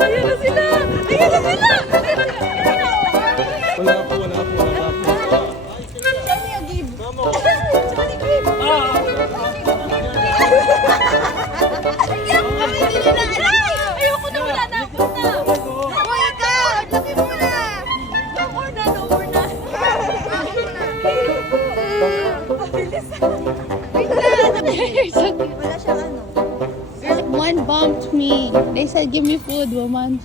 Ayan na sila! Ayan na sila! Wala po, wala po, wala po. Show me a give. Show me give. Kami hindi na aray! Ayoko na, wala na ako na. Hoy, ikaw! Laki mo na! No more na, no more na. Mabilis. Wait lang. Wala siyang ano. One bumped me. They said, give me food, woman.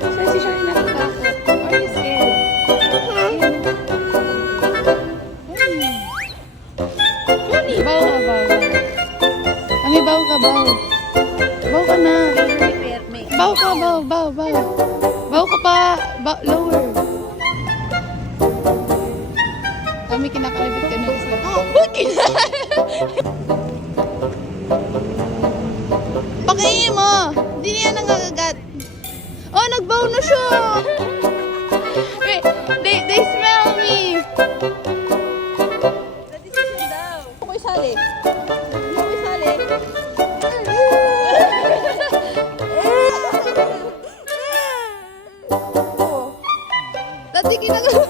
Sabi si Shari nakatakot. Are you scared? Shani, baw ka, baw. Kami, baw ka, baw. Baw ka na. Baw ka, baw, baw, baw. Baw ka pa. Baw, lower. Kami kinakalibit ka na. Oh, Pakainin mo! Hindi niya nangangagat. Oh, nagbaw na siya! Wait, they smell me! Sa decision daw. Ako isali. Ako isali. Dati kinagawa.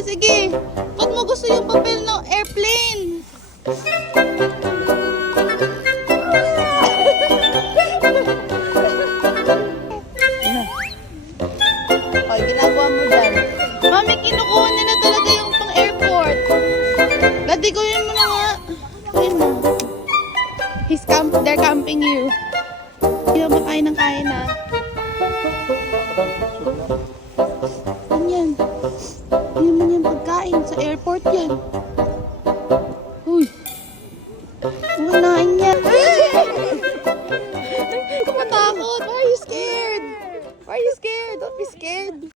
Sige, ba't mo gusto yung papel ng airplane? Ay, ginagawa mo dyan. Mami, kinukuha nila talaga yung pang airport. Dati ko yun mo na nga. Ayun mo. They're camping you. Hindi na makain ng kain na. Ganyan. Hindi naman yung pagkain. Sa airport yan. Uy. Kinain yan. Huwag ka matakot. Why are you scared? Why are you scared? Don't be scared.